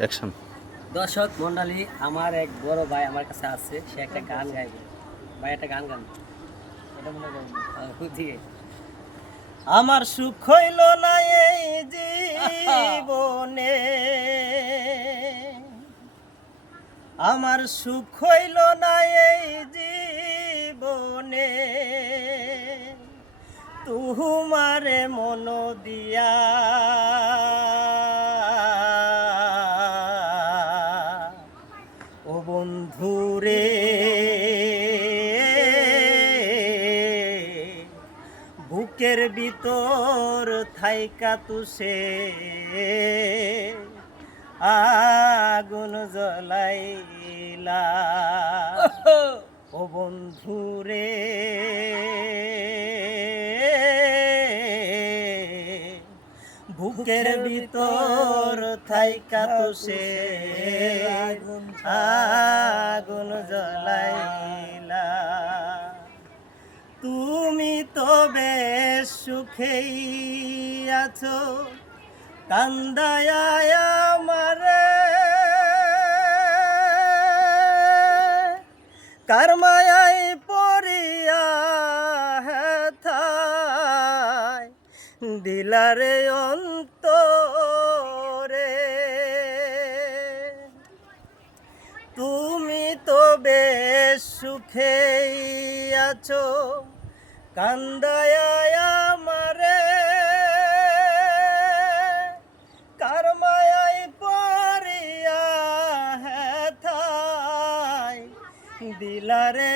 Action. দর্শক মন্ডলী, আমার এক বড় ভাই আমার কাছে আছে, সে একটা গান গাইবে। ভাই একটা গান গান। এটা মনে করেন দিয়ে আমার সুখ হইল না এই জীবনে, আমার সুখ হইল না এই জীবনে, তুমারে মন দিয়া ও বন্ধুরে, বুকের ভিতর থাইকা তুসে আগুন জ্বলাইলা ও বন্ধুরে, বুকের ভিতর থাইকা তুসে আগুন জ্বলাইলা। তুমি তো বেশ সুখেই আছো, কান্দায় আমারে কার মায়ায় পড়িয়া হেথায় দিলারে অন্তরে। তুমি তো বেশ সুখেই আছো, কান্দায় আমারে কার মায়ায় পড়িয়া হেথায় দিলারে